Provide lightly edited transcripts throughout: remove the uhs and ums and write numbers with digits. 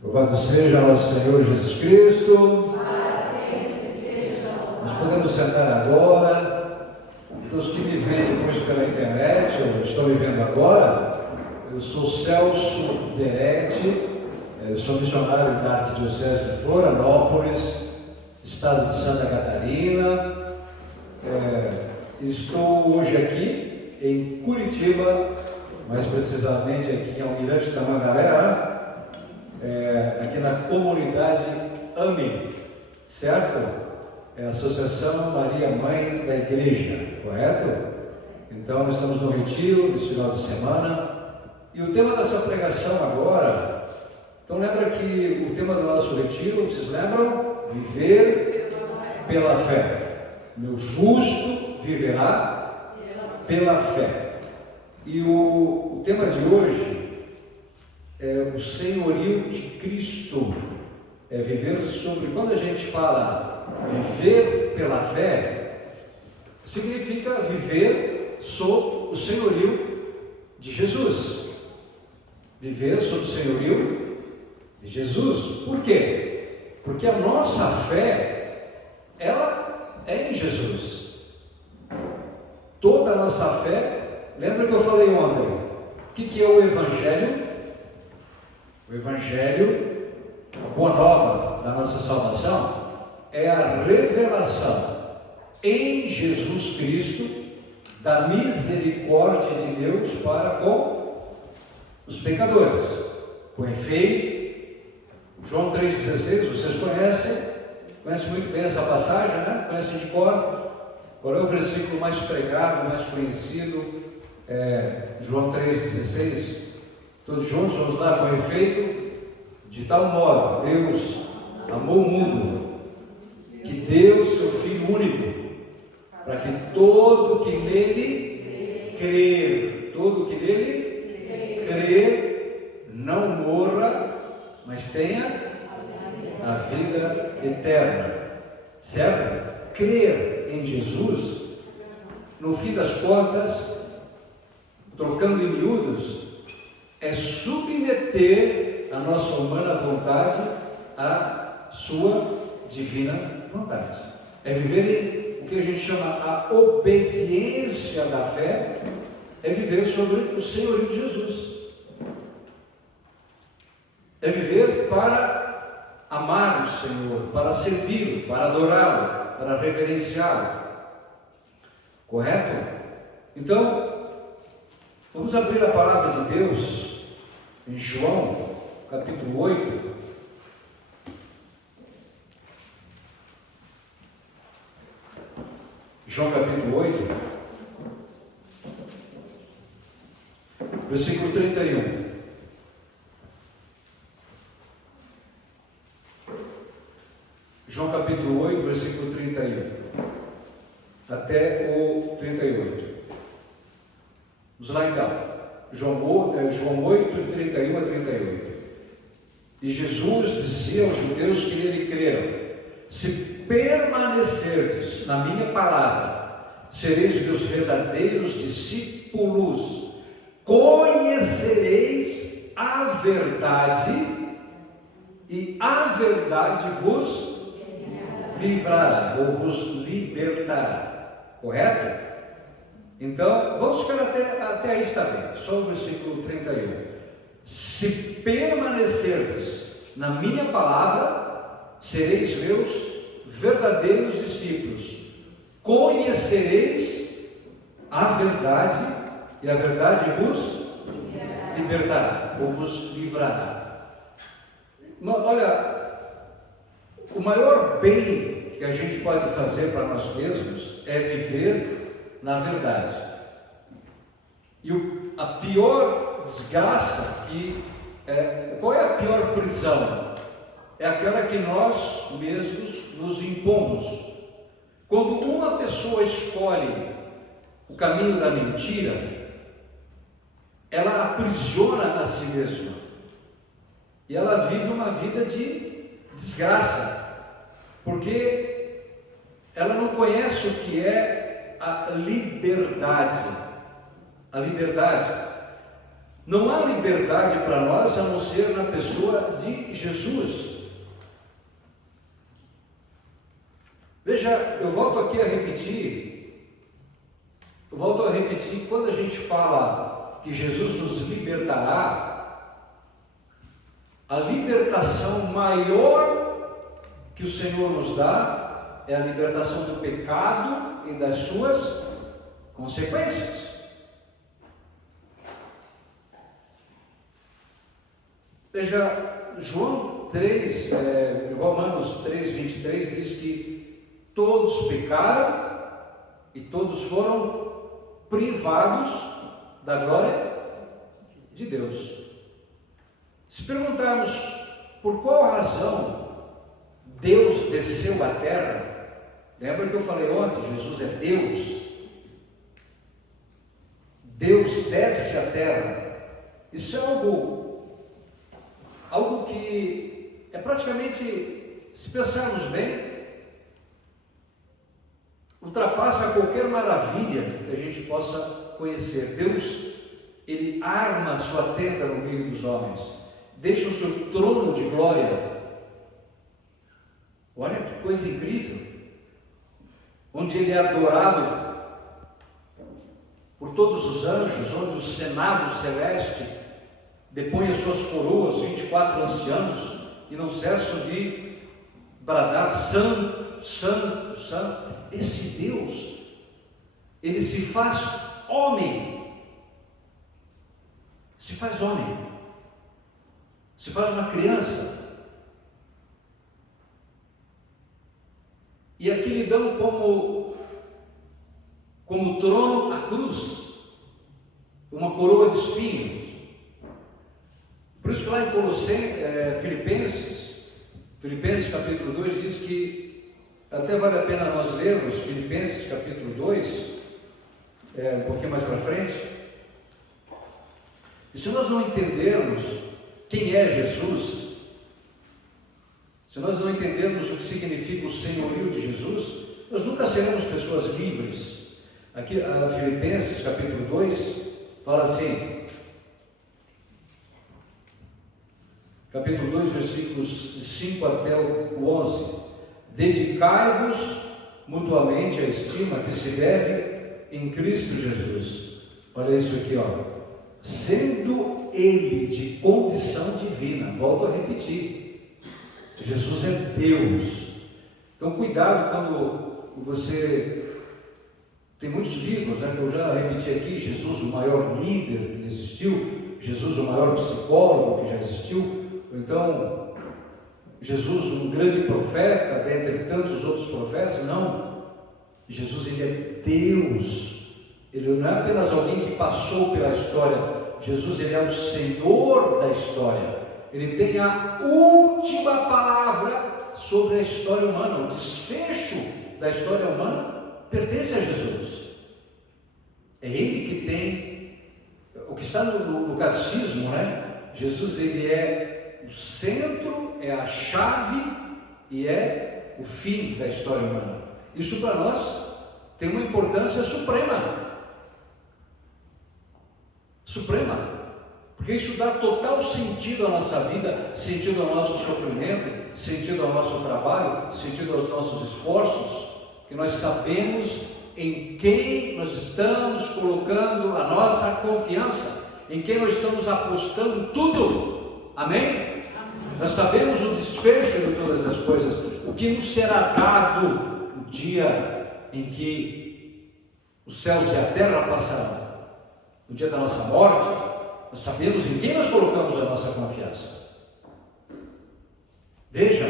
Louvado seja nosso Senhor Jesus Cristo. Para sempre seja louvado. Nós podemos sentar agora. Para os que me veem depois pela internet, ou estão me vendo agora, eu sou Celso Beretti, eu sou missionário da Arquidiocese de Florianópolis, estado de Santa Catarina. Estou hoje aqui em Curitiba, mais precisamente aqui em Almirante Tamandaré, aqui na comunidade AME, certo? É a Associação Maria Mãe da Igreja, correto? Então, nós estamos no retiro, nesse final de semana, e o tema dessa pregação agora, então lembra que o tema do nosso retiro, vocês lembram? Viver pela fé. Meu justo viverá pela fé. E o tema de hoje é o senhorio de Cristo. É viver sobre, quando a gente fala viver pela fé, significa viver sob o senhorio de Jesus. Viver sob o senhorio de Jesus. Por quê? Porque a nossa fé, ela é em Jesus. Toda a nossa fé, lembra que eu falei ontem? O que é o Evangelho? O Evangelho, a boa nova da nossa salvação, é a revelação em Jesus Cristo da misericórdia de Deus para com os pecadores. Com efeito, João 3,16, vocês conhecem muito bem essa passagem, né? Conhecem de cor? Qual é o versículo mais pregado, mais conhecido? João 3,16. Todos juntos, vamos lá, com efeito, de tal modo Deus amou o mundo, que deu seu Filho único, para que todo que nele crer, não morra, mas tenha a vida eterna, certo? Crer em Jesus, no fim das contas, trocando em miúdos, é submeter a nossa humana vontade à sua divina vontade. É viver o que a gente chama a obediência da fé, é viver sobre o senhorio de Jesus. É viver para amar o Senhor, para servi-lo, para adorá-lo, para reverenciá-lo. Correto? Então, vamos abrir a palavra de Deus em João, capítulo 8. João capítulo 8, versículo 31. João capítulo 8, versículo 31 até o 38. Vamos lá então. João 8, 31 a 38. E Jesus dizia aos judeus que nele creram: se permanecerdes na minha palavra, sereis meus verdadeiros discípulos, conhecereis a verdade, e a verdade vos livrará, ou vos libertará. Correto? Então, vamos ficar até aí, está bem. Só o versículo 31. Se permanecerdes na minha palavra, sereis meus verdadeiros discípulos, conhecereis a verdade, e a verdade vos libertará, ou vos livrará. Olha, o maior bem que a gente pode fazer para nós mesmos é viver na verdade. E a pior desgraça, qual é a pior prisão? É aquela que nós mesmos nos impomos. Quando uma pessoa escolhe o caminho da mentira, ela aprisiona a si mesma. E ela vive uma vida de desgraça, porque ela não conhece o que é a liberdade. A liberdade. Não há liberdade para nós a não ser na pessoa de Jesus. Veja, eu volto aqui a repetir, quando a gente fala que Jesus nos libertará, a libertação maior que o Senhor nos dá é a libertação do pecado e das suas consequências. Veja, Romanos 3:23 diz que todos pecaram e todos foram privados da glória de Deus. Se perguntarmos por qual razão Deus desceu à terra, lembra que eu falei ontem, Jesus é Deus. Deus desce à terra. Isso é algo que é praticamente, se pensarmos bem, ultrapassa qualquer maravilha que a gente possa conhecer. Deus, Ele arma a sua tenda no meio dos homens, deixa o seu trono de glória. Olha que coisa incrível, onde Ele é adorado por todos os anjos, onde o Senado celeste depõe as suas coroas, 24 anciãos, e não cessam de bradar: Santo, Santo, Santo. Esse Deus, Ele se faz homem, se faz uma criança, e aqui lhe dão como trono a cruz, uma coroa de espinhos. Por isso que lá em Filipenses capítulo 2 diz que até vale a pena nós lermos Filipenses capítulo 2, um pouquinho mais para frente. E se nós não entendermos quem é Jesus, se nós não entendermos o que significa o senhorio de Jesus, nós nunca seremos pessoas livres. Aqui, Filipenses capítulo 2, fala assim, capítulo 2, versículos 5 até o 11: Dedicai-vos mutuamente à estima que se deve em Cristo Jesus. Olha isso aqui, sendo Ele de condição divina. Volto a repetir, Jesus é Deus. Então cuidado quando você... Tem muitos livros, que eu já repeti aqui: Jesus, o maior líder que existiu, Jesus, o maior psicólogo que já existiu, ou então Jesus, um grande profeta dentre tantos outros profetas. Não, Jesus, Ele é Deus. Ele não é apenas alguém que passou pela história. Jesus, Ele é o Senhor da história. Ele tem a última palavra sobre a história humana. O desfecho da história humana pertence a Jesus. É Ele que tem, o que está no catecismo, Jesus, Ele é o centro, é a chave e é o fim da história humana. Isso para nós tem uma importância suprema, porque isso dá total sentido à nossa vida, sentido ao nosso sofrimento, sentido ao nosso trabalho, sentido aos nossos esforços, que nós sabemos em quem nós estamos colocando a nossa confiança, em quem nós estamos apostando tudo. Amém? Nós sabemos o desfecho de todas as coisas, o que nos será dado no dia em que os céus e a terra passarão, no dia da nossa morte. Nós sabemos em quem nós colocamos a nossa confiança. Veja,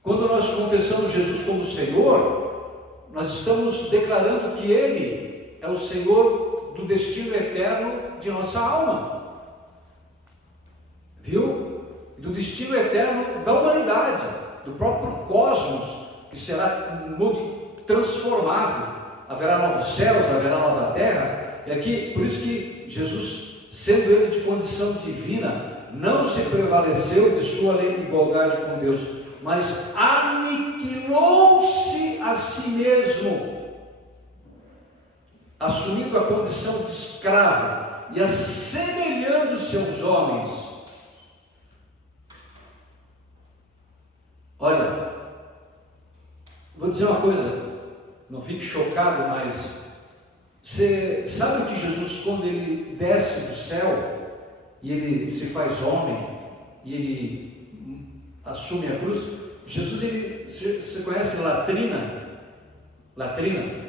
quando nós confessamos Jesus como Senhor, nós estamos declarando que Ele é o Senhor do destino eterno de nossa alma. Viu? Do destino eterno da humanidade, do próprio cosmos, que será transformado. Haverá novos céus, haverá nova terra. E aqui, por isso que Jesus, sendo Ele de condição divina, não se prevaleceu de sua lei de igualdade com Deus, mas aniquilou-se a si mesmo, assumindo a condição de escravo e assemelhando-se aos homens. Olha, vou dizer uma coisa, não fique chocado, mas você sabe que Jesus, quando ele desce do céu e ele se faz homem e ele assume a cruz, Jesus, você conhece latrina? Latrina?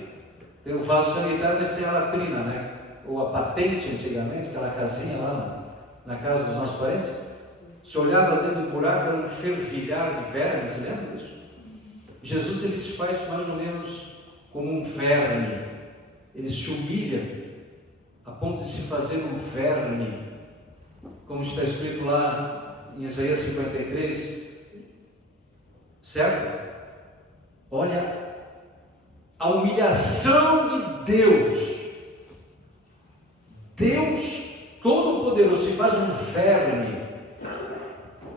Tem o vaso sanitário, mas tem a latrina, né? Ou a patente antigamente, aquela casinha lá na casa dos nossos parentes. Você olhava dentro do buraco, era um fervilhar de vermes, lembra disso? Jesus, ele se faz mais ou menos como um verme. Ele se humilha a ponto de se fazer um verme, como está escrito lá em Isaías 53, certo? Olha a humilhação de Deus. Deus Todo-Poderoso se faz um verme,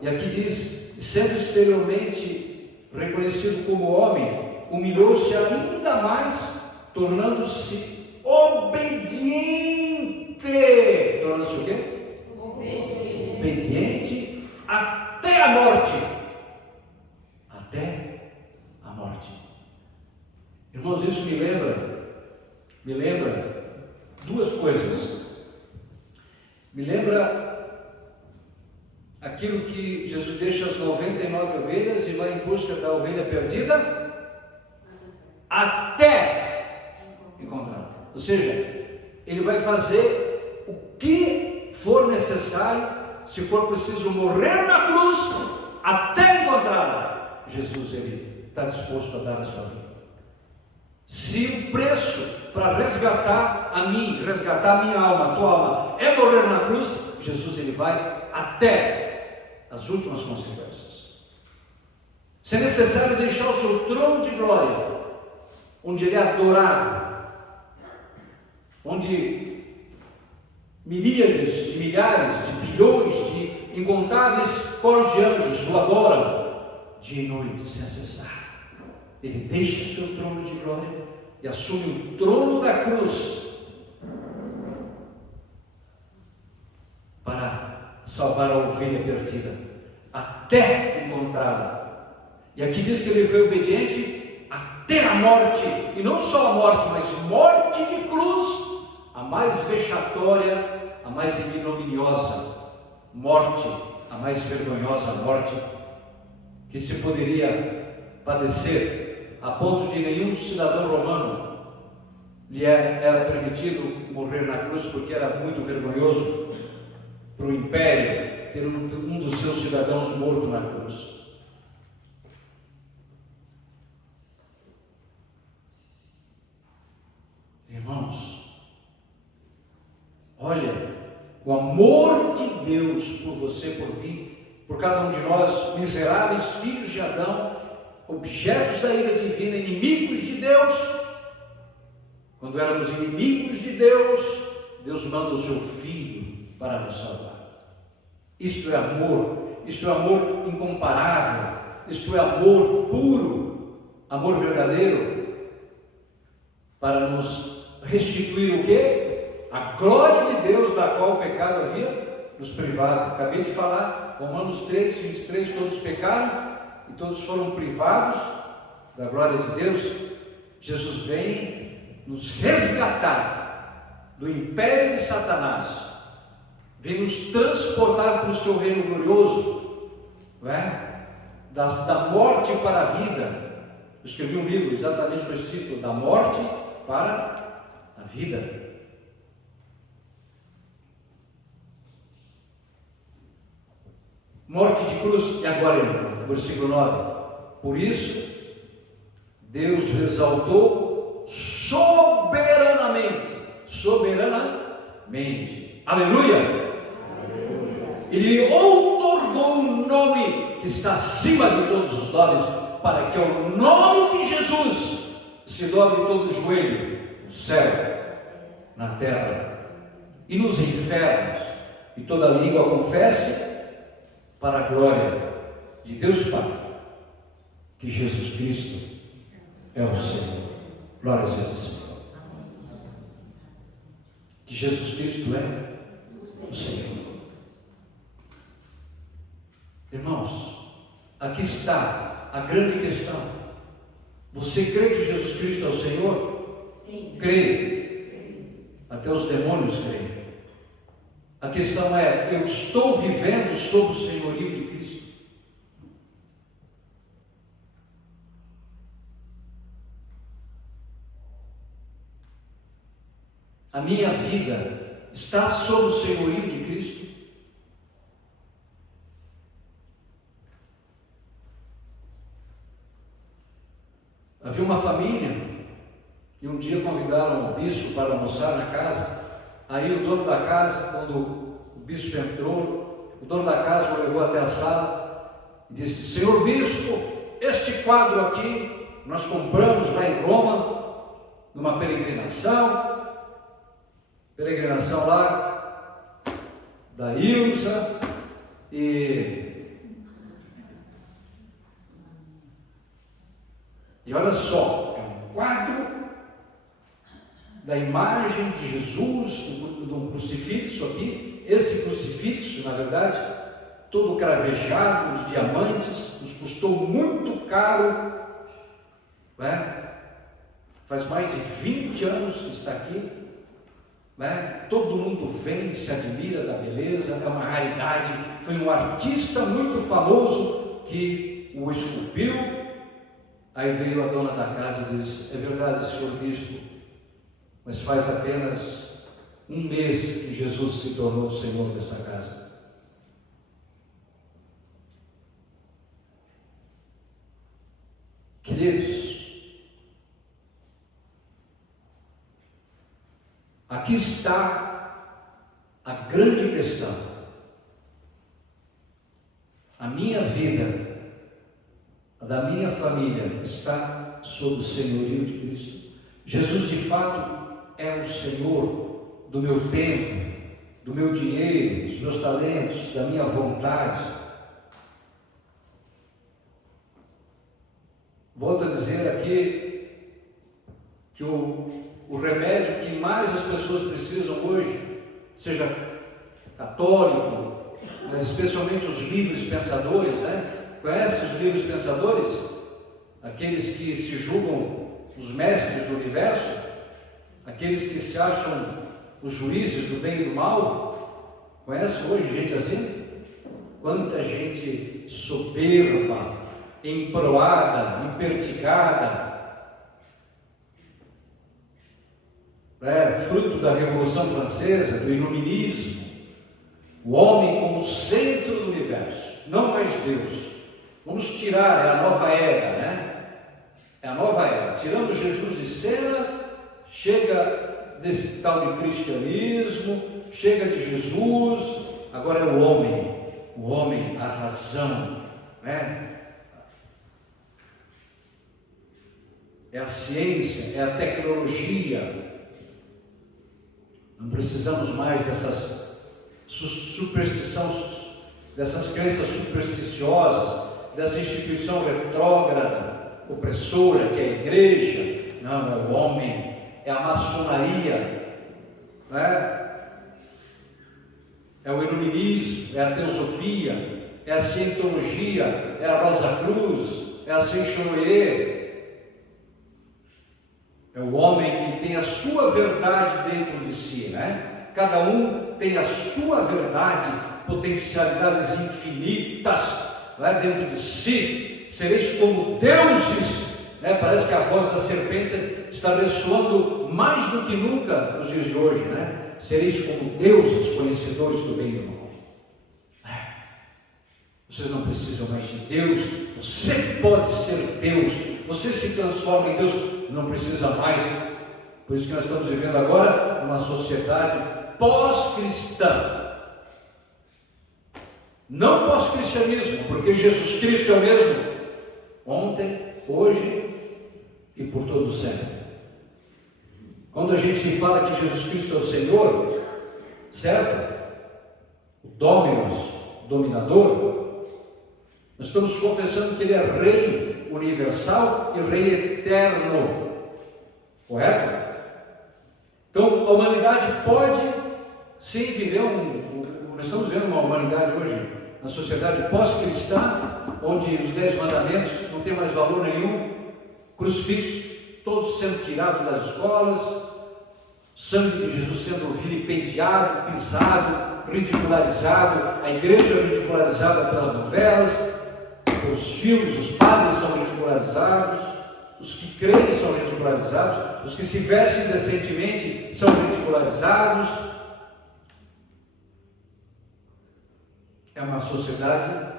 e aqui diz, sendo exteriormente reconhecido como homem, humilhou-se ainda mais, tornando-se obediente. Tornando-se o quê? Obediente até a morte. Até a morte. Irmãos, isso me lembra duas coisas. Me lembra aquilo que Jesus deixa as 99 ovelhas e vai em busca da ovelha perdida até encontrá-la. Ou seja, ele vai fazer o que for necessário, se for preciso morrer na cruz até encontrá-la. Jesus, ele está disposto a dar a sua vida. Se o preço para resgatar a minha alma, a tua alma, é morrer na cruz, Jesus, ele vai até as últimas consequências. Se é necessário deixar o seu trono de glória, onde ele é adorado, onde miríades de milhares, de bilhões, de incontáveis coros de anjos o adoram, dia e noite, sem cessar. Ele deixa o seu trono de glória e assume o trono da cruz para salvar a ovelha perdida, até encontrá-la. E aqui diz que ele foi obediente até a morte, e não só a morte, mas morte de cruz, a mais vexatória, a mais ignominiosa morte, a mais vergonhosa morte que se poderia padecer, a ponto de nenhum cidadão romano lhe era permitido morrer na cruz, porque era muito vergonhoso para o império ter um dos seus cidadãos morto na cruz. Irmãos, olha o amor de Deus por você, por mim, por cada um de nós, miseráveis filhos de Adão, objetos da ira divina, inimigos de Deus. Quando éramos inimigos de Deus, Deus manda o seu Filho para nos salvar. Isto é amor incomparável, isto é amor puro, amor verdadeiro, para nos restituir o quê? A glória de Deus, da qual o pecado havia nos privado. Acabei de falar, Romanos 3, 23, todos pecaram e todos foram privados da glória de Deus. Jesus vem nos resgatar do império de Satanás, vem nos transportar para o seu reino glorioso, não é? Da morte para a vida. Eu escrevi um livro exatamente com esse título, da morte para a vida. Morte de cruz. E agora, versículo 9: por isso Deus o exaltou soberanamente, aleluia. Ele outorgou um nome que está acima de todos os nomes, para que ao nome de Jesus se dobre todo o joelho, no céu, na terra e nos infernos, e toda língua confesse, para a glória de Deus Pai, que Jesus Cristo é o Senhor. Glória a Deus. que Jesus Cristo é o Senhor. Irmãos, aqui está a grande questão. Você crê que Jesus Cristo é o Senhor? Sim. Crê. Até os demônios creem. A questão é, eu estou vivendo sob o senhorio de Cristo? A minha vida está sob o senhorio de Cristo? Havia uma família e um dia convidaram o bispo para almoçar na casa. Aí o dono da casa, quando o bispo entrou, o dono da casa o levou até a sala e disse: Senhor bispo, este quadro aqui nós compramos lá em Roma, numa peregrinação lá da Ilza, e olha só, é um quadro da imagem de Jesus, de um crucifixo aqui. Esse crucifixo, na verdade, todo cravejado de diamantes, nos custou muito caro, né? Faz mais de 20 anos que está aqui, né? Todo mundo vem, se admira da beleza, é uma raridade. Foi um artista muito famoso que o esculpiu. Aí veio a dona da casa e disse: é verdade, senhor bispo, mas faz apenas um mês que Jesus se tornou o Senhor dessa casa. Queridos, aqui está a grande questão. A minha vida, a da minha família, está sob o senhorio de Cristo. Jesus de fato é o Senhor do meu tempo, do meu dinheiro, dos meus talentos, da minha vontade. Volto a dizer aqui que o remédio que mais as pessoas precisam hoje, seja católico, mas especialmente os livres pensadores, né? Conhece os livres pensadores? Aqueles que se julgam os mestres do universo? Aqueles que se acham os juízes do bem e do mal? Conhece hoje gente assim? Quanta gente soberba, emproada, empertigada, fruto da Revolução Francesa, do Iluminismo. O homem como centro do universo, não mais Deus. Vamos tirar, é a nova era, né? É a nova era. Tirando Jesus de cena, chega desse tal de cristianismo, chega de Jesus, agora é o homem, a razão, né? É a ciência, é a tecnologia. Não precisamos mais dessas superstições, dessas crenças supersticiosas, dessa instituição retrógrada, opressora que é a igreja. Não, é o homem, é a maçonaria, né? É o iluminismo, é a teosofia, é a cientologia, é a Rosa Cruz, é a Seixonoye. É o homem que tem a sua verdade dentro de si, né? Cada um tem a sua verdade, potencialidades infinitas, né, dentro de si. Sereis como deuses, né? Parece que a voz da serpente está ressoando mais do que nunca nos dias de hoje, né? Sereis como deuses, conhecedores do bem e do mal. Vocês não precisam mais de Deus, você pode ser Deus, você se transforma em Deus, não precisa mais. Por isso que nós estamos vivendo agora numa sociedade pós-cristã, não pós-cristianismo, porque Jesus Cristo é o mesmo, ontem, hoje e por todo sempre. Quando a gente fala que Jesus Cristo é o Senhor, certo? O Dominus, dominador, nós estamos confessando que Ele é Rei universal e Rei eterno, correto? Então, a humanidade pode sim viver nós estamos vivendo uma humanidade hoje, na sociedade pós-cristã, onde os 10 mandamentos não têm mais valor nenhum, crucifixos, todos sendo tirados das escolas, sangue de Jesus sendo vilipendiado, pisado, ridicularizado, a igreja é ridicularizada pelas novelas, pelos filmes, os padres são ridicularizados, os que creem são ridicularizados, os que se vestem decentemente são ridicularizados. É uma sociedade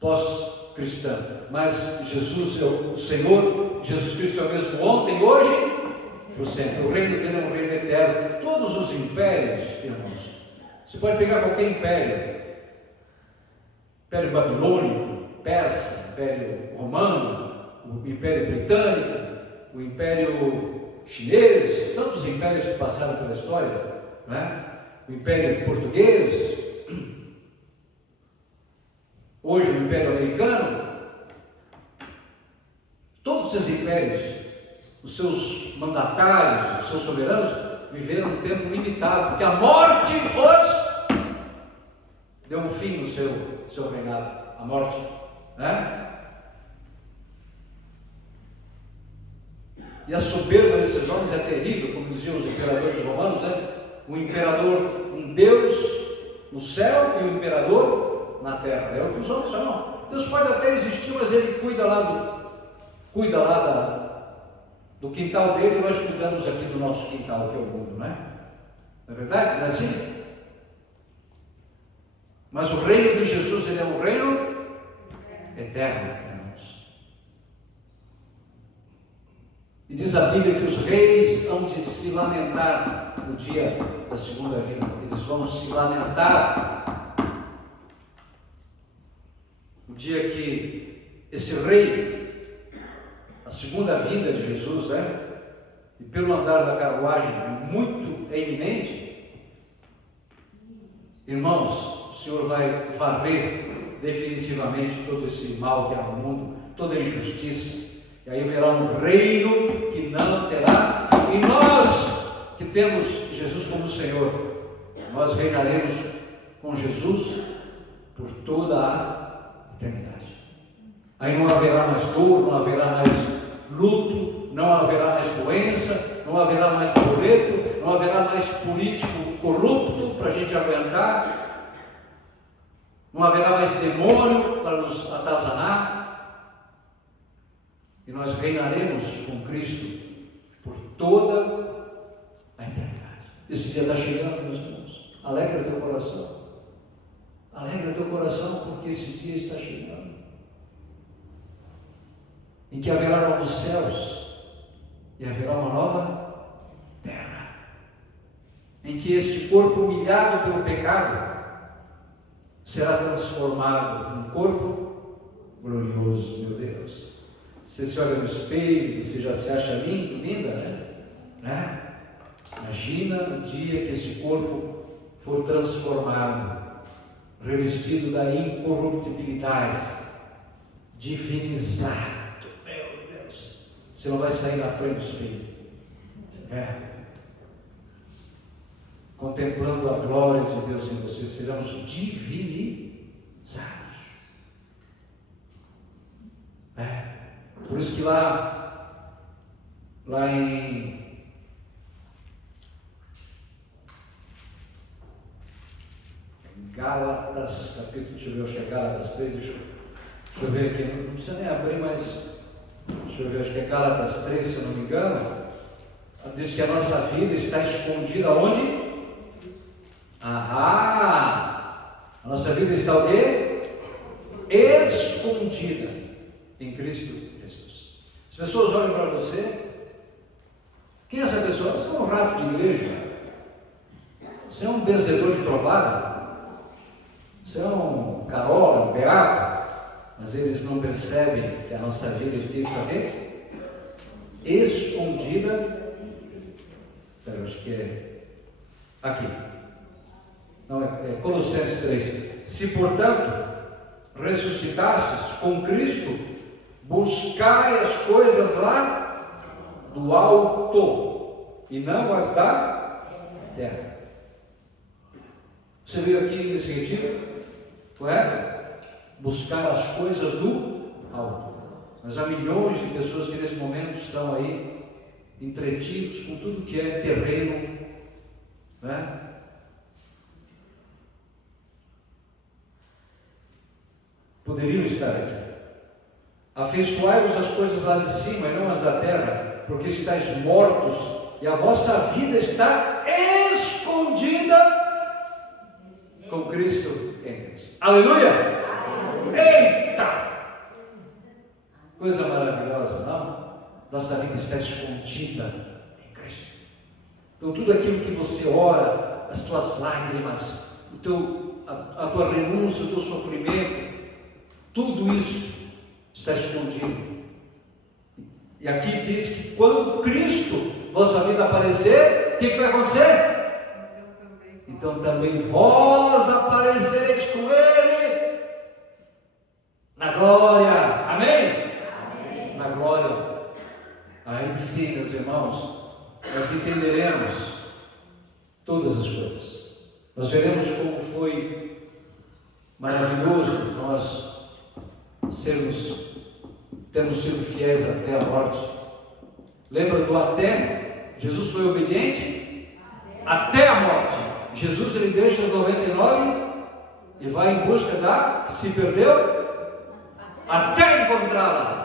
pós-cristã, mas Jesus é o Senhor, Jesus Cristo é o mesmo ontem, hoje, por sempre. O reino dele é um reino eterno. Todos os impérios, irmãos, você pode pegar qualquer império, Império Babilônico, Persa, Império Romano, o Império Britânico, o Império Chinês, tantos impérios que passaram pela história, né? O Império Português, hoje o Império Americano, todos esses impérios, os seus mandatários, os seus soberanos, viveram um tempo limitado, porque a morte os deu um fim no seu reinado, a morte, né? E a soberba desses homens é terrível, como diziam os imperadores romanos, né? O imperador, um Deus no céu e o imperador na terra. É o que os homens falam. Deus pode até existir, mas ele cuida lá do quintal dele, e nós cuidamos aqui do nosso quintal, que é o mundo, não é? Não é verdade? Não é assim? Mas o reino de Jesus, ele é um reino eterno, irmãos. E diz a Bíblia que os reis hão de se lamentar no dia da segunda vinda. Eles vão se lamentar no dia que esse rei, a segunda vinda de Jesus, né? E pelo andar da carruagem é iminente, irmãos, o Senhor vai varrer definitivamente todo esse mal que há no mundo, toda a injustiça, e aí verá um reino que não terá, e nós que temos Jesus como Senhor, nós reinaremos com Jesus por toda a eternidade. Aí não haverá mais dor, não haverá mais luto, não haverá mais doença, não haverá mais boleto, não haverá mais político corrupto para a gente aguentar, não haverá mais demônio para nos atazanar, e nós reinaremos com Cristo por toda a eternidade. Esse dia está chegando, meus irmãos. Alegra teu coração. Alegra teu coração, porque esse dia está chegando, em que haverá novos céus e haverá uma nova terra, em que este corpo humilhado pelo pecado será transformado num corpo glorioso. Meu Deus, você se olha no espelho, você já se acha lindo, linda, né? Imagina o dia que esse corpo for transformado, revestido da incorruptibilidade, divinizado. Meu Deus, você não vai sair na frente do espelho, contemplando a glória de Deus em você, seremos divinizados. Por isso que lá em Gálatas, capítulo, deixa eu ver, acho que é Gálatas 3, deixa eu ver aqui, não precisa nem abrir, mas deixa eu ver, acho que é Gálatas 3, se eu não me engano, diz que a nossa vida está escondida onde? A nossa vida está o quê? Escondida em Cristo Jesus. As pessoas olham para você, quem é essa pessoa? Você é um rato de igreja, você é um benzedor de trovada, você é um carola, um beato, mas eles não percebem que a nossa vida está o quê? Escondida. Eu acho que é aqui. Não, é Colossenses 3. Se, portanto, ressuscitastes com Cristo, buscai as coisas lá do alto, e não as da terra. Você veio aqui nesse retiro, correto? Buscar as coisas do alto. Mas há milhões de pessoas que nesse momento estão aí entretidos com tudo que é terreno, né? Poderiam estar aqui. Afeiçoai-vos as coisas lá de cima e não as da terra, porque estáis mortos e a vossa vida está escondida com Cristo em Deus. Aleluia! Eita! Coisa maravilhosa, não? Nossa vida está escondida em Cristo. Então tudo aquilo que você ora, as tuas lágrimas, a tua renúncia, o teu sofrimento, tudo isso está escondido. E aqui diz que quando Cristo, vossa vida aparecer, o que vai acontecer? Então também vós aparecereis com Ele na glória. Amém? Amém. Na glória. Aí sim, meus irmãos, nós entenderemos todas as coisas. Nós veremos como foi maravilhoso nós termos sido fiéis até a morte. Lembra do até? Jesus foi obediente até a morte. Jesus ele deixa os 99 e vai em busca da que se perdeu até encontrá-la.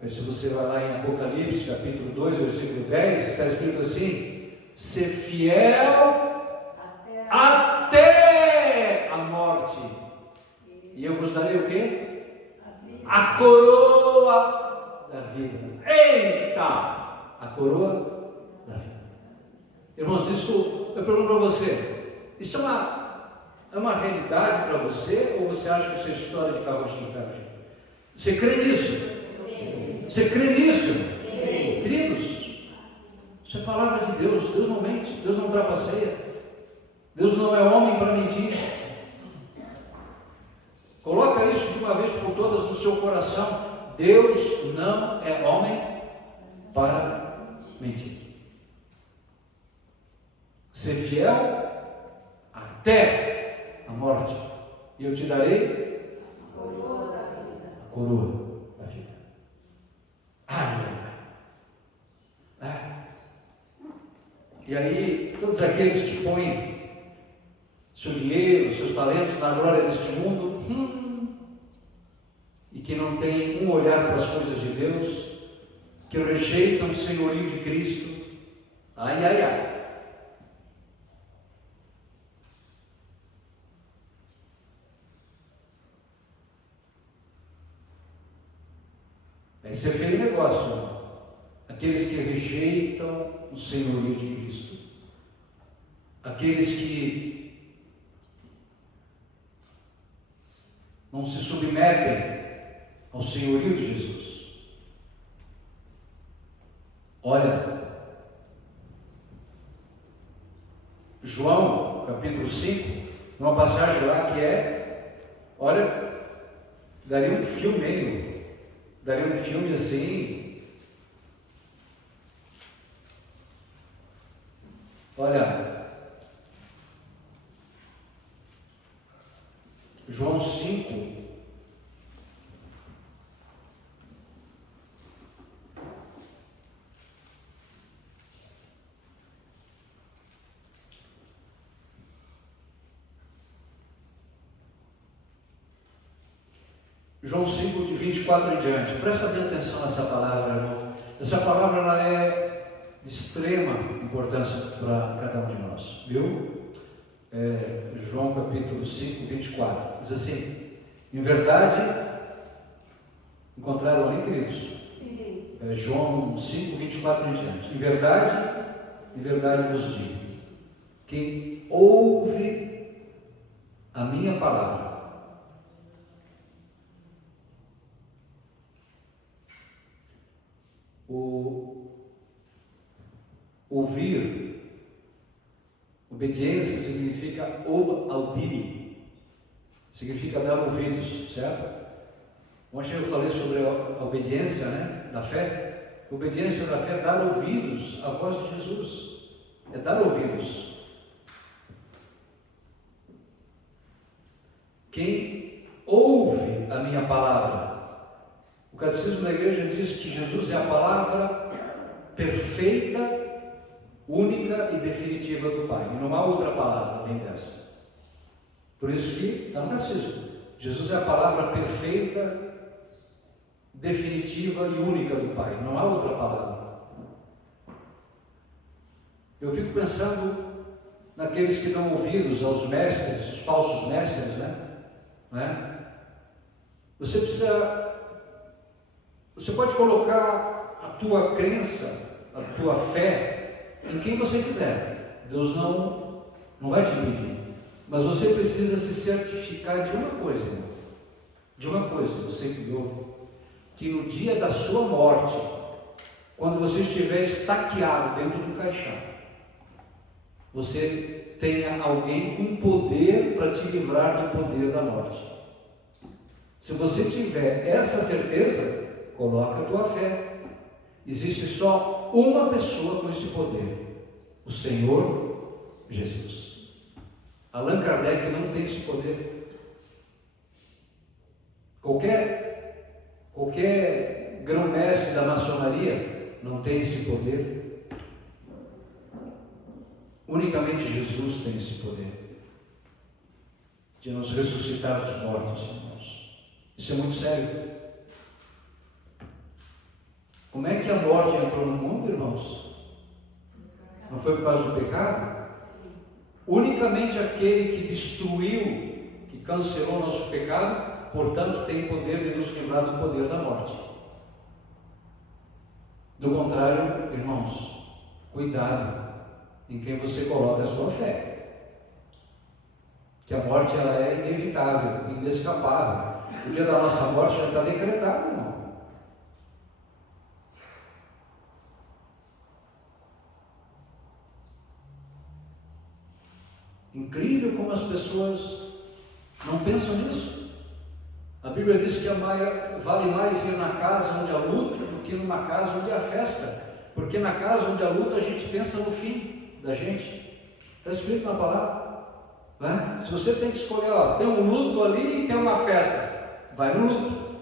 Mas se você vai lá em Apocalipse capítulo 2, versículo 10, está escrito assim: ser fiel até a morte, e eu vos darei o quê? A coroa da vida. Eita! A coroa da vida. Irmãos, isso eu pergunto para você: isso é uma realidade para você, ou você acha que isso é história de carrocinho? Você crê nisso? Sim. Você crê nisso? Sim. Queridos, isso é palavra de Deus. Deus não mente, Deus não trapaceia, Deus não é homem para mentir. Coloca isso de uma vez por todas no seu coração. Deus não é homem para mentir. Ser fiel até a morte, e eu te darei a coroa da vida. A coroa da vida. E aí, todos aqueles que põem seu dinheiro, seus talentos na glória deste mundo, e que não têm um olhar para as coisas de Deus, que rejeitam o senhorio de Cristo, Esse é feio negócio, não? Aqueles que rejeitam o senhorio de Cristo, aqueles que não se submetem ao senhorio de Jesus. Olha, João capítulo 5, uma passagem lá que olha, daria um filme assim. Olha, João 5, João 5, de 24 em diante. Presta bem atenção nessa palavra, irmão. Essa palavra ela é de extrema importância para cada um de nós, viu? João capítulo 5, 24. Diz assim: em verdade, encontraram ali, queridos? Sim. João 5, 24 em diante. Em verdade vos digo: quem ouve a minha palavra, ouvir, obediência significa audire, significa dar ouvidos, certo? Ontem eu falei sobre a obediência, né, da fé. Obediência da fé é dar ouvidos à voz de Jesus. É dar ouvidos. Quem ouve a minha palavra. O Catecismo da Igreja diz que Jesus é a palavra perfeita, única e definitiva do Pai. E não há outra palavra além dessa. Por isso que está no Catecismo. Jesus é a palavra perfeita, definitiva e única do Pai. Não há outra palavra. Eu fico pensando naqueles que dão ouvidos aos mestres, os falsos mestres, não é? Você pode colocar a tua crença, a tua fé em quem você quiser. Deus não vai te impedir. Mas você precisa se certificar de uma coisa, irmão. De uma coisa, você que ouve. Que no dia da sua morte, quando você estiver estaqueado dentro do caixão, você tenha alguém com poder para te livrar do poder da morte. Se você tiver essa certeza, coloca a tua fé. Existe só uma pessoa com esse poder: o Senhor Jesus. Allan Kardec não tem esse poder. Qualquer grão-mestre da maçonaria não tem esse poder. Unicamente Jesus tem esse poder de nos ressuscitar dos mortos, irmãos. Isso é muito sério. Como é que a morte entrou no mundo, irmãos? Não foi por causa do pecado? Unicamente aquele que destruiu, que cancelou nosso pecado, portanto, tem poder de nos livrar do poder da morte. Do contrário, irmãos, cuidado em quem você coloca a sua fé. Que a morte ela é inevitável, inescapável. O dia da nossa morte já está decretado, irmão. Incrível como as pessoas não pensam nisso. A Bíblia diz que vale mais ir na casa onde há luto do que numa casa onde há festa. Porque na casa onde há luto a gente pensa no fim da gente. Está escrito na palavra. Né? Se você tem que escolher, tem um luto ali e tem uma festa, vai no luto.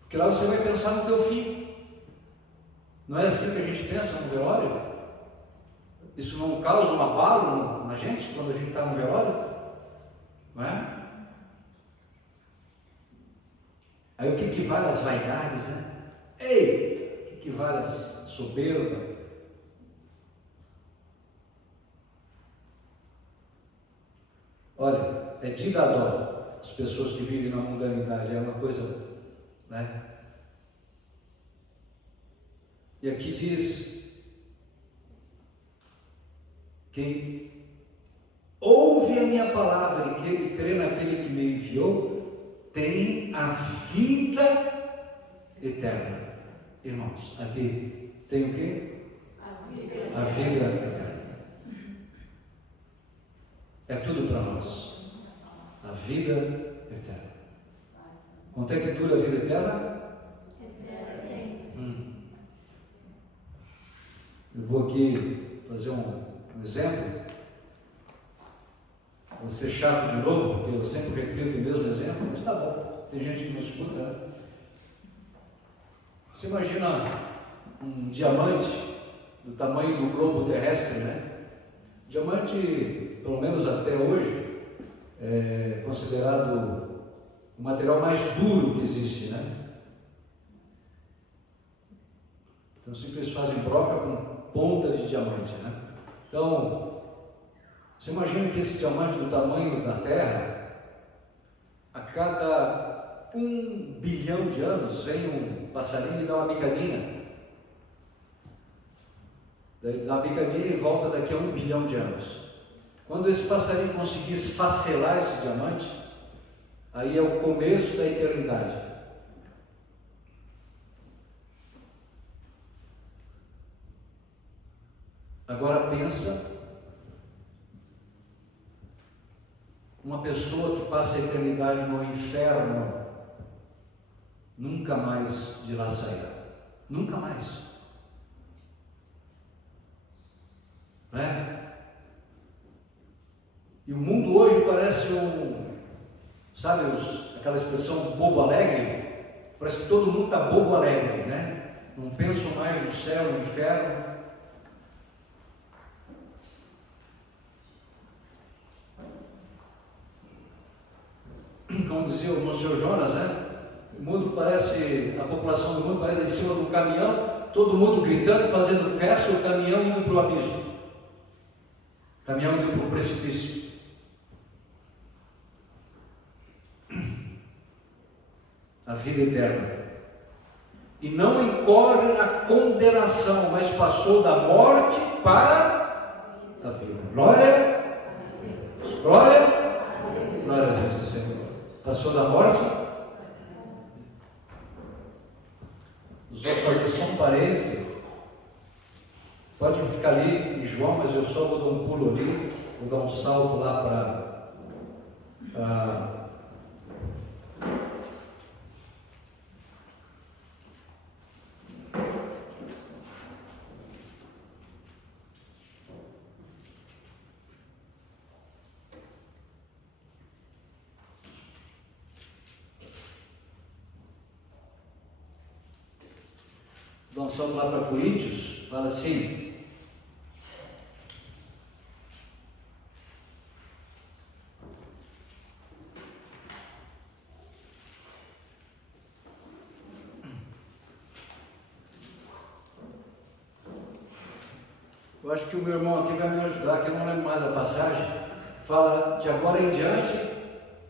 Porque lá você vai pensar no teu fim. Não é assim que a gente pensa no velório? Isso não causa um abalo na gente quando a gente está no velório? Não é? Aí o que vale as vaidades, né? Ei, o que vale as soberba? Olha, é de dar dó as pessoas que vivem na mundanidade, é uma coisa, né? E aqui diz: quem ouve a minha palavra e que crê naquele que me enviou, tem a vida eterna. Irmãos, aqui tem o quê? A vida eterna. É tudo para nós. A vida eterna. Quanto é que dura a vida eterna? Eu vou aqui fazer um exemplo. Vou ser chato de novo, porque eu sempre repito o mesmo exemplo, mas tá bom, tem gente que não escuta, né? Você imagina um diamante do tamanho do globo terrestre, né? Diamante, pelo menos até hoje, é considerado o material mais duro que existe, né? Então sempre eles fazem broca com ponta de diamante, né? Então, você imagina que esse diamante do tamanho da Terra, a cada 1 bilhão de anos vem um passarinho e dá uma bicadinha. Daí dá uma bicadinha e volta daqui a 1 bilhão de anos. Quando esse passarinho conseguir esfacelar esse diamante, aí é o começo da eternidade. Agora pensa uma pessoa que passa a eternidade no inferno, nunca mais de lá sairá. Nunca mais. né? E o mundo hoje parece sabe aquela expressão bobo alegre? Parece que todo mundo está bobo alegre, né? Não pensam mais no céu, no inferno. Como dizia o Monsenhor Jonas, né? O mundo parece, a população do mundo parece em cima de um caminhão, todo mundo gritando, fazendo festa, o caminhão indo para o abismo, o caminhão indo para o precipício. A vida eterna. E não incorre na condenação, mas passou da morte para a vida. Glória, glória, glória a Deus, Senhor. Passou da morte. Os outros fazer só um parênteses. Pode ficar ali em João, mas eu só vou dar um pulo ali, vou dar um salto lá para nós vamos lá para Coríntios, fala assim: eu acho que o meu irmão aqui vai me ajudar, que eu não lembro mais a passagem. Fala: de agora em diante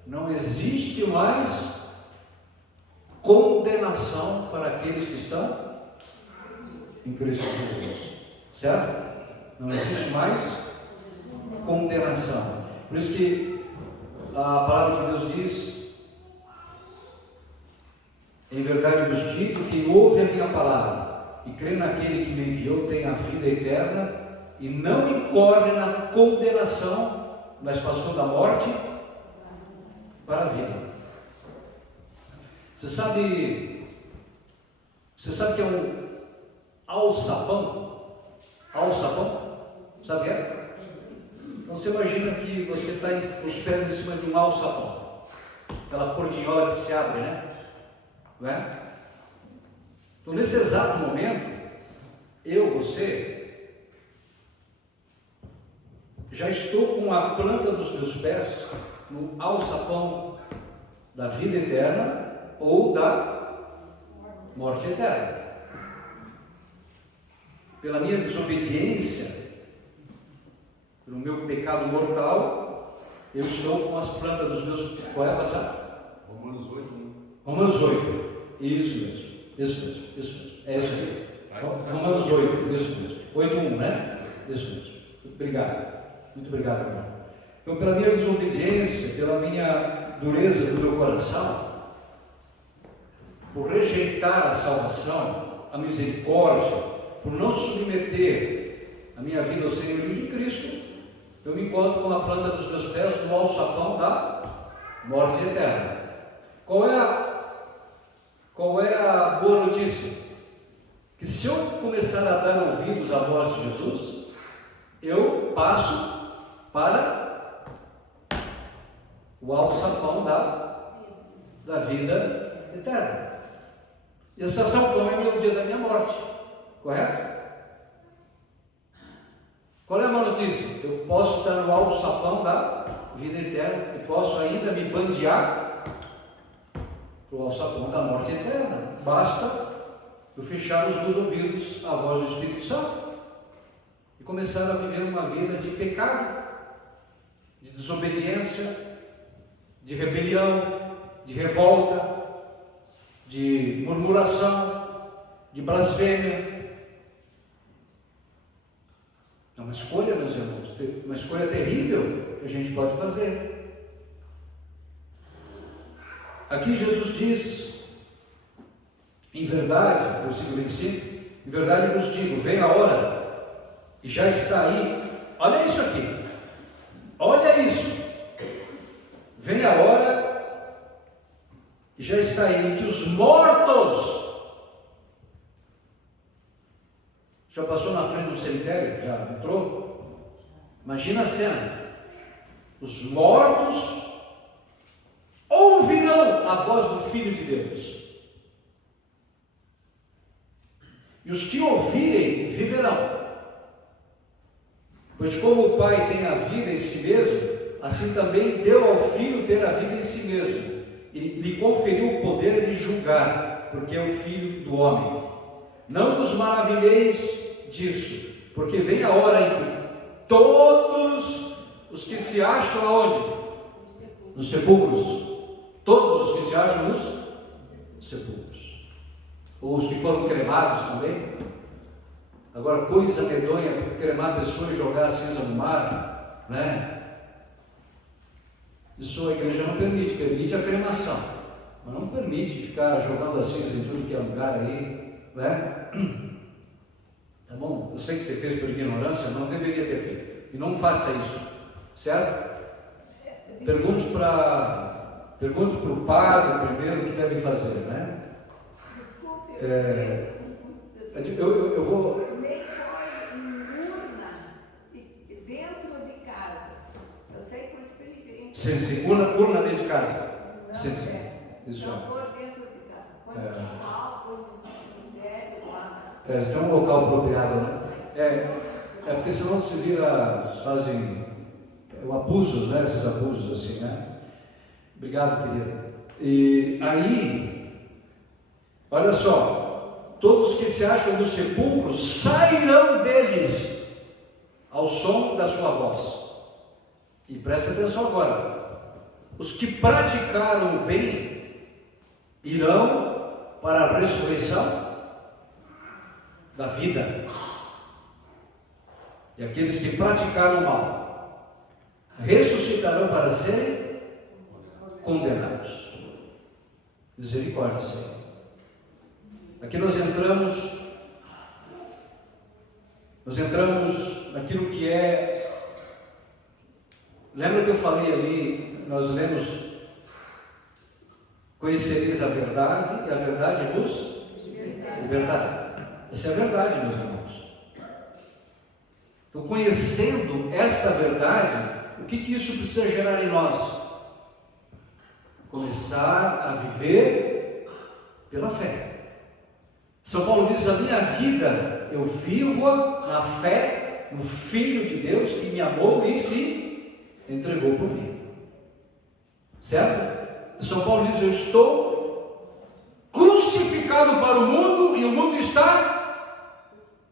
não existe mais condenação para aqueles que estão em Cristo Jesus, certo? Não existe mais condenação. Por isso que a palavra de Deus diz: em verdade vos digo que ouve a minha palavra e crê naquele que me enviou tem a vida eterna e não incorre na condenação, mas passou da morte para a vida. Você sabe que é um alçapão? Alçapão? Sabe o que é? Então você imagina que você está com os pés em cima de um alçapão, aquela portinhola que se abre, né? Não é? Então nesse exato momento, você, já estou com a planta dos meus pés no alçapão da vida eterna ou da morte eterna. Pela minha desobediência, pelo meu pecado mortal, eu estou com as plantas dos meus... Qual é a passagem? Romanos 8, né? Romanos 8. Isso mesmo. É isso aí. Romanos 8, isso mesmo. 8:1, né? Isso mesmo. Muito obrigado, irmão. Então, pela minha desobediência, pela minha dureza do meu coração, por rejeitar a salvação, a misericórdia, por não submeter a minha vida ao senhorio de Cristo, eu me encontro com a planta dos meus pés no alçapão da morte eterna. Qual é a boa notícia? Que se eu começar a dar ouvidos à voz de Jesus, eu passo para o alçapão da vida eterna. E esse alçapão é o dia da minha morte, correto? Qual é a má notícia? Eu posso estar no alçapão da vida eterna e posso ainda me bandear para o alçapão da morte eterna. Basta eu fechar os meus ouvidos à voz do Espírito Santo e começar a viver uma vida de pecado, de desobediência, de rebelião, de revolta, de murmuração, de blasfêmia. É uma escolha, meus irmãos, uma escolha terrível que a gente pode fazer. Aqui Jesus diz, em verdade, versículo 25, em verdade vos digo, vem a hora, e já está aí, olha isso aqui, olha isso, vem a hora, e já está aí, em que os mortos, já passou na frente do cemitério? Já entrou? Imagina a cena. Os mortos ouvirão a voz do Filho de Deus. E os que ouvirem, viverão. Pois como o Pai tem a vida em si mesmo, assim também deu ao Filho ter a vida em si mesmo, e lhe conferiu o poder de julgar, porque é o Filho do homem. Não vos maravilheis disso, porque vem a hora em que todos os que se acham aonde? Nos sepulcros. Todos os que se acham nos sepulcros. Ou os que foram cremados também. Agora, coisa medonha, cremar a pessoa e jogar a cinza no mar, né? Isso a igreja não permite, permite a cremação, mas não permite ficar jogando a cinza em tudo que é lugar aí, né? Tá bom? Eu sei que você fez por ignorância, mas não deveria ter feito. E não faça isso, certo? Pergunte para o padre primeiro o que deve fazer, né? Desculpe, eu vou. nem pode em urna dentro de casa. Eu sei que os peregrinos. Sim, urna dentro de casa. Não, Sim. Isso não é. pôr dentro de casa. Põe no quintal, põe no cemitério lá. Tem um local apropriado, né? É porque senão se vira, fazem abusos, né? Esses abusos assim, né? Obrigado, querida. E aí, olha só, todos que se acham nos sepulcros sairão deles ao som da sua voz. E presta atenção agora. Os que praticaram o bem irão para a ressurreição da vida. E aqueles que praticaram o mal ressuscitarão para serem condenados. Misericórdia, Senhor. Aqui nós entramos naquilo que é. Lembra que eu falei ali, nós lemos: conhecereis a verdade e a verdade vos libertará. Essa é a verdade, meus irmãos. Então, conhecendo esta verdade, o que isso precisa gerar em nós? Começar a viver pela fé. São Paulo diz: a minha vida eu vivo-a na fé no Filho de Deus que me amou e se entregou por mim. Certo? São Paulo diz: eu estou crucificado para o mundo e o mundo está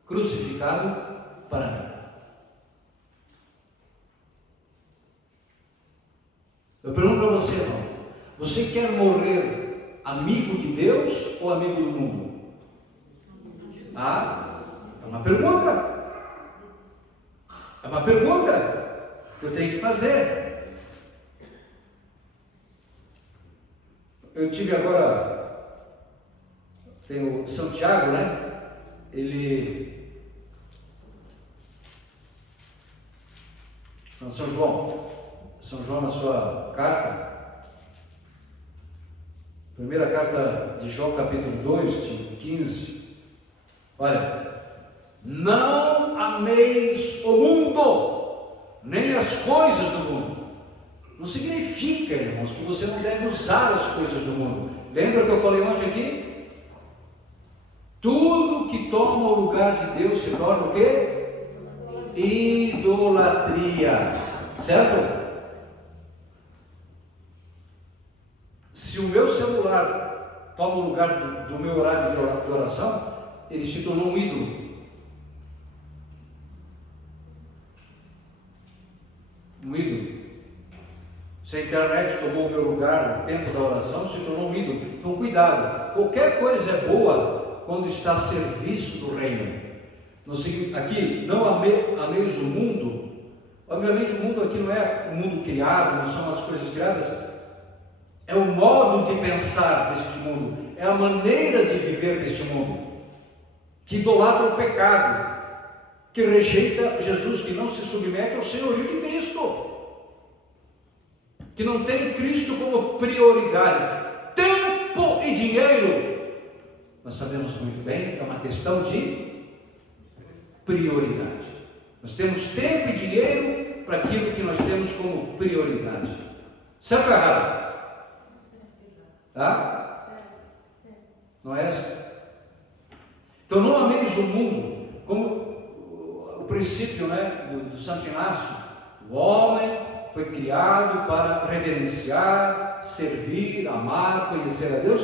crucificado para mim. Eu pergunto para você, irmão: você quer morrer amigo de Deus ou amigo do mundo? É uma pergunta. É uma pergunta que eu tenho que fazer. Eu tive agora, tem o Santiago, né? Não, São João na sua carta, primeira carta de João, capítulo 2, de 15, olha: não ameis o mundo, nem as coisas do mundo. Não significa, irmãos, que você não deve usar as coisas do mundo. Lembra que eu falei ontem aqui? Tudo que toma o lugar de Deus se torna o quê? Idolatria, certo? Se o meu celular toma o lugar do meu horário de oração, ele se tornou um ídolo. Um ídolo. Se a internet tomou o meu lugar, o tempo da oração, se tornou um ídolo. Então, cuidado. Qualquer coisa é boa quando está a serviço do reino. Aqui, não ameis o mundo. Obviamente, o mundo aqui não é o mundo criado, não são as coisas criadas. É o modo de pensar deste mundo, é a maneira de viver deste mundo, que idolatra o pecado, que rejeita Jesus, que não se submete ao senhorio de Cristo, que não tem Cristo como prioridade. Tempo e dinheiro, nós sabemos muito bem, é uma questão de prioridade. Nós temos tempo e dinheiro para aquilo que nós temos como prioridade. Certo ou errado? Tá? Não é essa? Então não ameis o mundo, como o princípio, né, do Santo Inácio. O homem foi criado para reverenciar, servir, amar, conhecer a Deus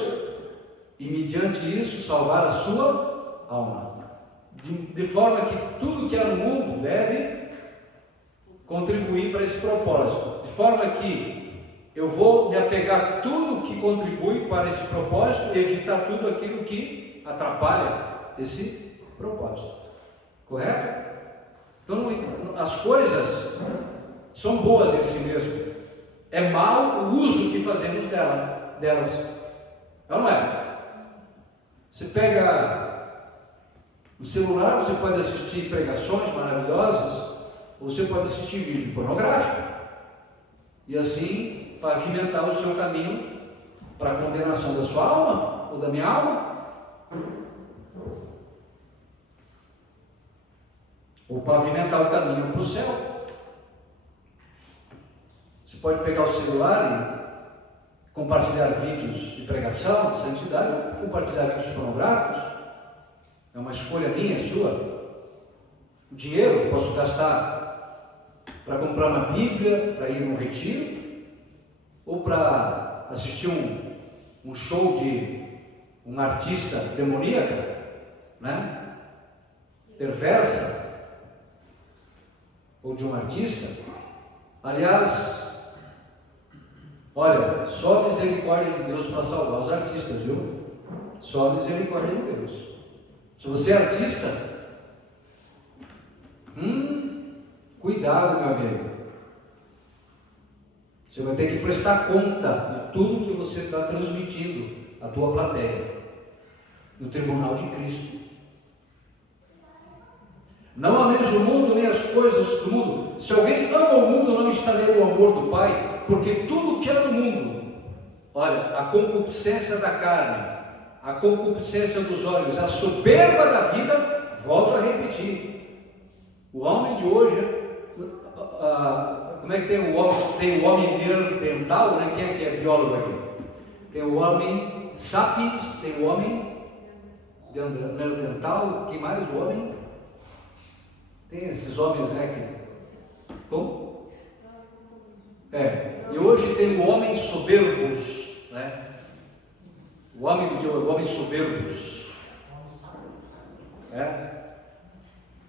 e mediante isso salvar a sua alma. De forma que tudo que há no mundo deve contribuir para esse propósito. De forma que eu vou me apegar a tudo que contribui para esse propósito e evitar tudo aquilo que atrapalha esse propósito. Correto? Então as coisas são boas em si mesmo. É mau o uso que fazemos delas. Não é? Você pega no celular, você pode assistir pregações maravilhosas, ou você pode assistir vídeo pornográfico. E assim pavimentar o seu caminho para a condenação da sua alma, ou da minha alma. Ou pavimentar o caminho para o céu. Você pode pegar o celular e compartilhar vídeos de pregação, de santidade, ou compartilhar vídeos pornográficos. É uma escolha minha, sua. O dinheiro eu posso gastar para comprar uma Bíblia, para ir num retiro, ou para assistir um show de um artista demoníaca, né? Perversa, ou de um artista. Aliás, olha, só a misericórdia de Deus para salvar os artistas, viu? Só a misericórdia de Deus. Se você é artista, cuidado, meu amigo. Você vai ter que prestar conta de tudo que você está transmitindo à tua plateia, no tribunal de Cristo. Não ameis o mundo nem as coisas do mundo. Se alguém ama o mundo, não está nele o amor do Pai, porque tudo que há no mundo, olha, a concupiscência da carne, a concupiscência dos olhos, a soberba da vida, volto a repetir. O homem de hoje, como é que tem o homem? Tem o homem neandertal, né? Quem é que é biólogo aqui? Tem o homem sapiens, tem o homem neandertal, quem mais? O homem? Tem esses homens, né? Como? E hoje tem o homem soberbos, né? O homem soberbos.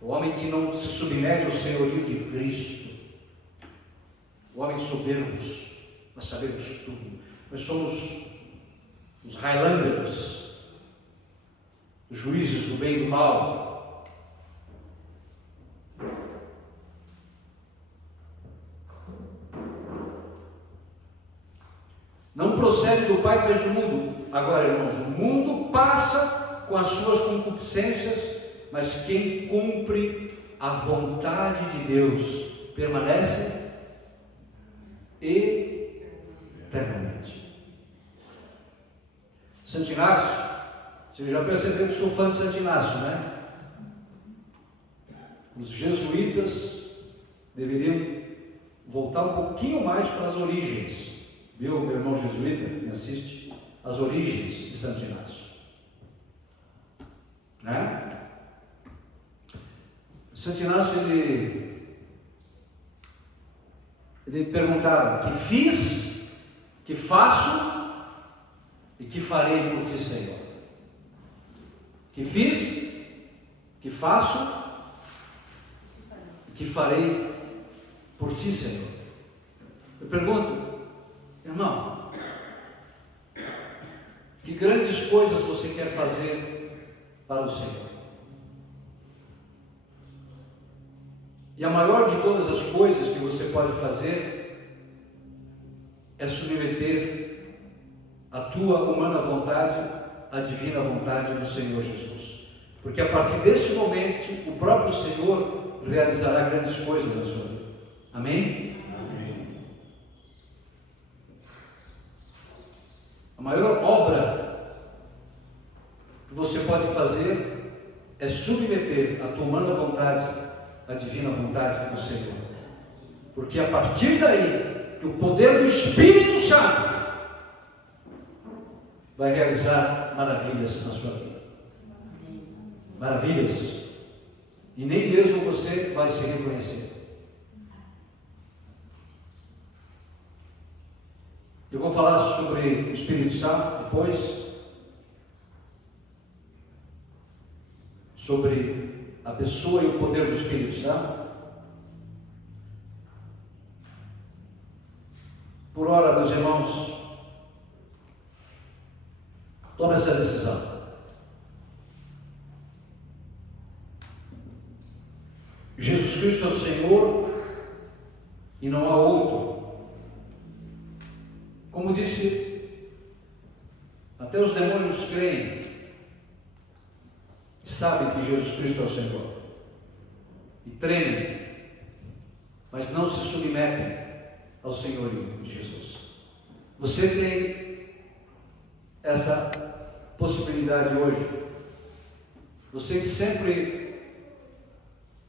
O homem que não se submete ao senhorio de Cristo. O homem soberbos. Nós sabemos tudo. Nós somos os Highlanders, os juízes do bem e do mal. Não procede do Pai, mas do mundo. Agora, irmãos, o mundo passa com as suas concupiscências, mas quem cumpre a vontade de Deus permanece eternamente. Santo Inácio, você já percebeu que sou fã de Santo Inácio, né? Os jesuítas deveriam voltar um pouquinho mais para as origens. Viu, meu irmão jesuíta, me assiste? As origens de Santo Inácio. Né? Santo Inácio, ele perguntava: que fiz, que faço e que farei por ti, Senhor? Que fiz, que faço e que farei por ti, Senhor? Eu pergunto, irmão, que grandes coisas você quer fazer para o Senhor? E a maior de todas as coisas que você pode fazer é submeter a tua humana vontade à divina vontade do Senhor Jesus. Porque a partir deste momento, o próprio Senhor realizará grandes coisas na sua vida. Amém? A maior obra que você pode fazer é submeter a tua humana vontade a divina vontade do Senhor. Porque a partir daí, que o poder do Espírito Santo vai realizar maravilhas na sua vida. Maravilhas. E nem mesmo você vai se reconhecer. Eu vou falar sobre o Espírito Santo depois, sobre a pessoa e o poder do Espírito Santo. Por ora, meus irmãos, tome essa decisão. Jesus Cristo é o Senhor e não há outro. Como disse, até os demônios creem e sabem que Jesus Cristo é o Senhor e tremem, mas não se submetem ao senhorio de Jesus. Você tem essa possibilidade hoje. Você que sempre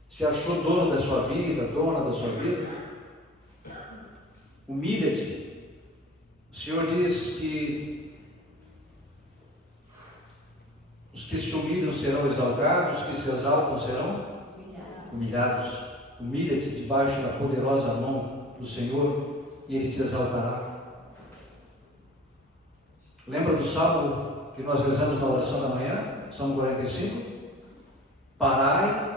se achou dono da sua vida, dona da sua vida, humilha-te. O Senhor diz que os que se humilham serão exaltados, os que se exaltam serão humilhados. Humilha-te debaixo da poderosa mão do Senhor e Ele te exaltará. Lembra do salmo que nós rezamos na oração da manhã? Salmo 45? Parai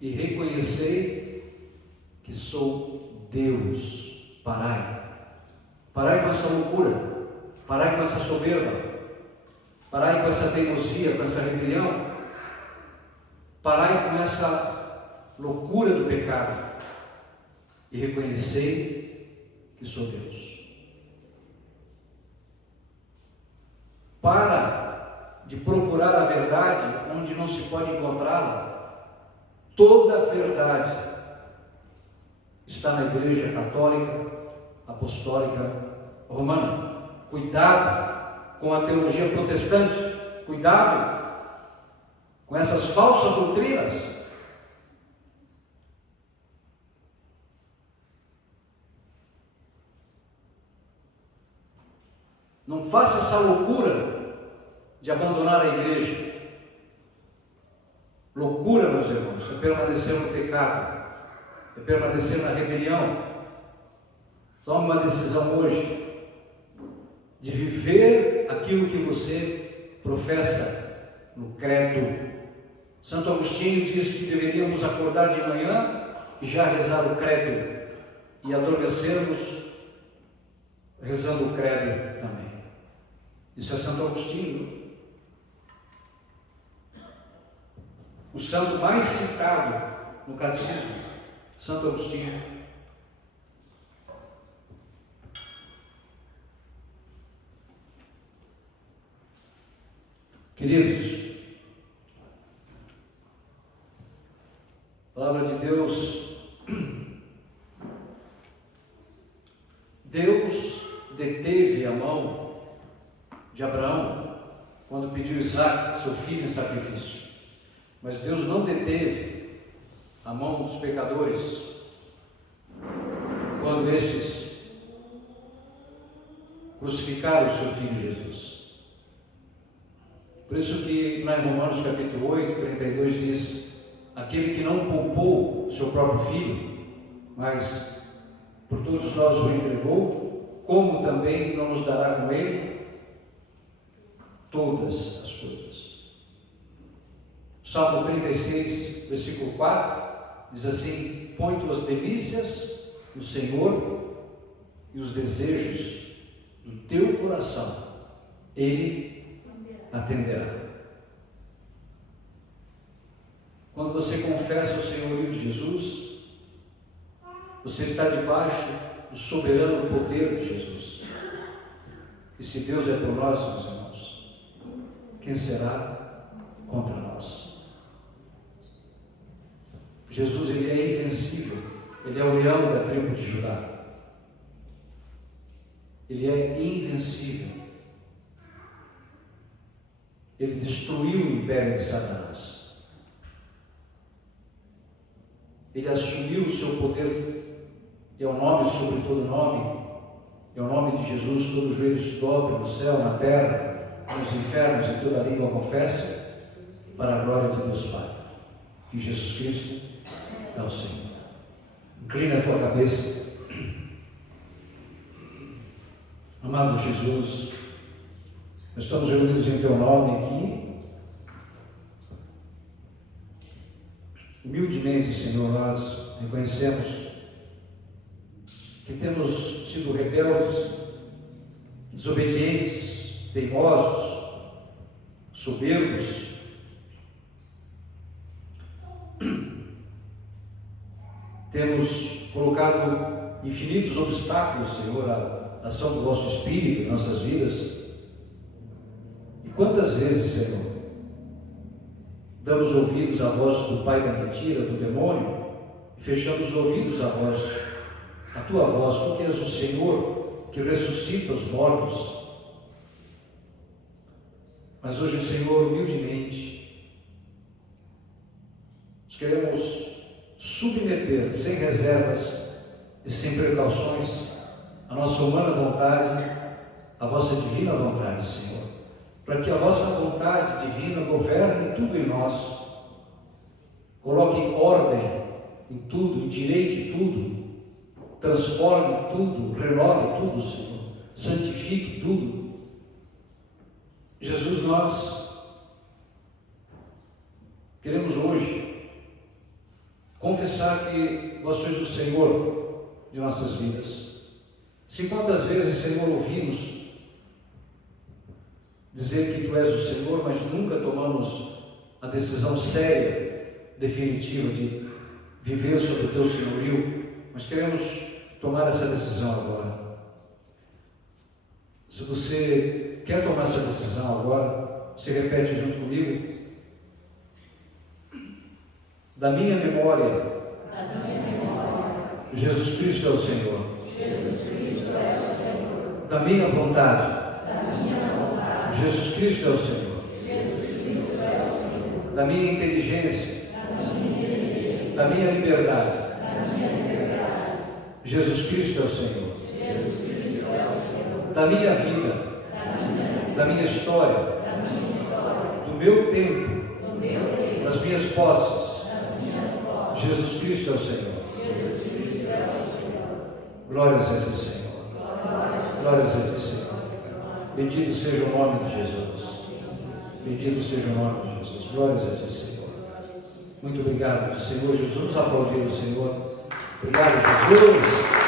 e reconhecei que sou Deus. Parai. Parai com essa loucura, parai com essa soberba, parai com essa teimosia, com essa rebelião, parai com essa loucura do pecado e reconhecei que sou Deus. Para de procurar a verdade onde não se pode encontrá-la. Toda a verdade está na Igreja Católica Apostólica Romana. Cuidado com a teologia protestante, cuidado com essas falsas doutrinas. Não faça essa loucura de abandonar a igreja. Loucura, meus irmãos, é permanecer no pecado, é permanecer na rebelião. Tome uma decisão hoje de viver aquilo que você professa no credo. Santo Agostinho diz que deveríamos acordar de manhã e já rezar o credo e adormecermos rezando o credo também. Isso é Santo Agostinho. O santo mais citado no catecismo, Santo Agostinho. Queridos, a palavra de Deus, Deus deteve a mão de Abraão quando pediu Isaac, seu filho, em sacrifício. Mas Deus não deteve a mão dos pecadores quando estes crucificaram o seu filho Jesus. Por isso que lá em Romanos capítulo 8, 32 diz: aquele que não poupou o seu próprio filho, mas por todos nós o entregou, como também não nos dará com ele todas as coisas. Salmo 36, versículo 4, diz assim: põe tuas delícias no Senhor e os desejos do teu coração Ele atenderá. Quando você confessa o senhorio de Jesus, você está debaixo do soberano poder de Jesus. E se Deus é por nós, meus irmãos, quem será contra nós? Jesus, Ele é invencível. Ele é o leão da tribo de Judá. Ele é invencível. Ele destruiu o império de Satanás. Ele assumiu o seu poder, é o nome sobre todo nome, é o nome de Jesus, todo joelho se dobra no céu, na terra, nos infernos, e toda língua confessa, para a glória de Deus Pai. Que Jesus Cristo é o Senhor. Inclina a tua cabeça. Amado Jesus, nós estamos reunidos em teu nome aqui. Humildemente, Senhor, nós reconhecemos que temos sido rebeldes, desobedientes, teimosos, soberbos. Temos colocado infinitos obstáculos, Senhor, à ação do vosso Espírito em nossas vidas. E quantas vezes, Senhor, damos ouvidos à voz do pai da mentira, do demônio, e fechamos os ouvidos à voz, à tua voz, tu que és o Senhor que ressuscita os mortos. Mas hoje, Senhor, humildemente, nós queremos submeter, sem reservas e sem precauções, a nossa humana vontade, a vossa divina vontade, Senhor, para que a vossa vontade divina governe tudo em nós, coloque ordem em tudo, endireite tudo, transforme tudo, renove tudo, Senhor, santifique tudo. Jesus, nós queremos hoje confessar que vós sois o Senhor de nossas vidas. Se quantas vezes, Senhor, ouvimos dizer que tu és o Senhor, mas nunca tomamos a decisão séria, definitiva de viver sob o teu senhorio, mas queremos tomar essa decisão agora. Se você quer tomar essa decisão agora, você repete junto comigo. Da minha memória, Jesus Cristo é o Senhor. Da minha vontade, Jesus Cristo é o Senhor. Da minha inteligência, da minha liberdade, Jesus Cristo é o Senhor. Da minha vida, da minha história, do meu tempo, das minhas posses, Jesus Cristo é o Senhor. Glórias a ti, Senhor. Glórias a ti, Senhor. Bendito seja o nome de Jesus. Bendito seja o nome de Jesus. Glórias a ti, Senhor. Muito obrigado, Senhor Jesus. Aplaudir o Senhor. Obrigado, Jesus.